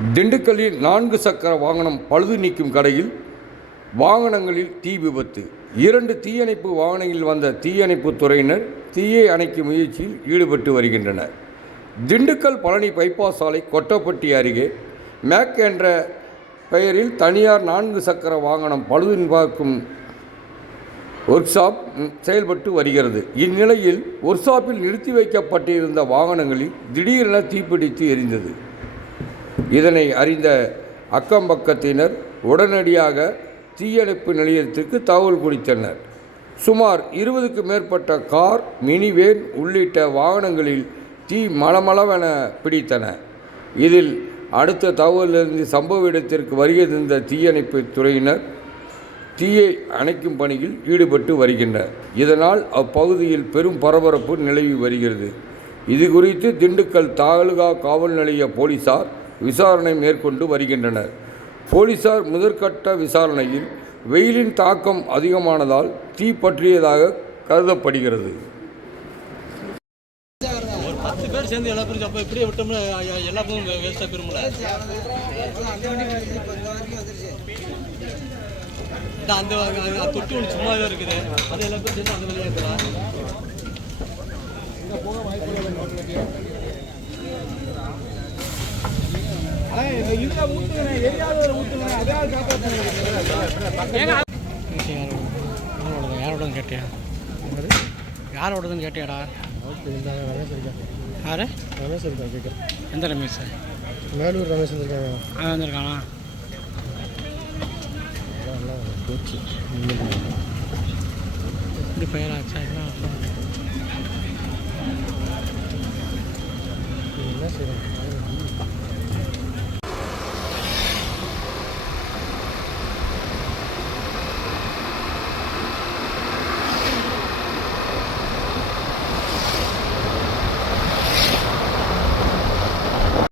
திண்டுக்கல்லில் நான்கு சக்கர வாகனம் பழுது நீக்கும் கடையில் வாகனங்களில் தீ விபத்து. இரண்டு தீயணைப்பு வாகனங்களில் வந்த தீயணைப்பு துறையினர் தீயை அணைக்கும் முயற்சியில் ஈடுபட்டு வருகின்றனர். திண்டுக்கல் பழனி பைபாஸ் சாலை கொட்டப்பட்டி அருகே மேக் என்ற பெயரில் தனியார் நான்கு சக்கர வாகனம் பழுது பார்க்கும் ஒர்க் ஷாப் செயல்பட்டு வருகிறது. இந்நிலையில் ஒர்க் ஷாப்பில் நிறுத்தி வைக்கப்பட்டிருந்த வாகனங்களில் திடீரென தீப்பிடித்து எரிந்தது. இதனை அறிந்த அக்கம்பக்கத்தினர் உடனடியாக தீயணைப்பு நிலையத்திற்கு தகவல் கொடுத்தனர். சுமார் இருபதுக்கு மேற்பட்ட கார் மினிவேன் உள்ளிட்ட வாகனங்களில் தீ மளமளவென பிடித்தன. இதில் அடுத்த தகவலிலிருந்து சம்பவ இடத்திற்கு வருகை தந்த தீயணைப்பு துறையினர் தீயை அணைக்கும் பணியில் ஈடுபட்டு வருகின்றனர். இதனால் அப்பகுதியில் பெரும் பரபரப்பு நிலவி வருகிறது. இது குறித்து திண்டுக்கல் தாலுகா காவல் நிலைய போலீசார் விசாரணை மேற்கொண்டு வருகின்றனர். போலீசார் முதற்கட்ட விசாரணையில் வெயிலின் தாக்கம் அதிகமானதால் தீ பற்றியதாக கருதப்படுகிறது. பத்து பேர் சேர்ந்து எல்லா பேரும் அப்போ இப்படியே விட்டோம்னா எல்லா பேரும் வேஸ்ட்டாக போயிருமில்ல அந்த தொட்டி ஒன்று சும்மா இருக்குது. அது எல்லா பேரும் சேர்ந்து அந்த வழியாக இருக்கலாம் யாரோடன்னு கேட்டியா? யாரோடதுன்னு கேட்டியாடா? யாரு? ரமேஷ் இருக்கான் எந்த ரமேஷ்? மேலூர் ரமேஷ் இருக்காங்க அவன் வந்திருக்கானா? இப்படி ஃபயர் ஆச்சா? என்ன என்ன செய்யணும்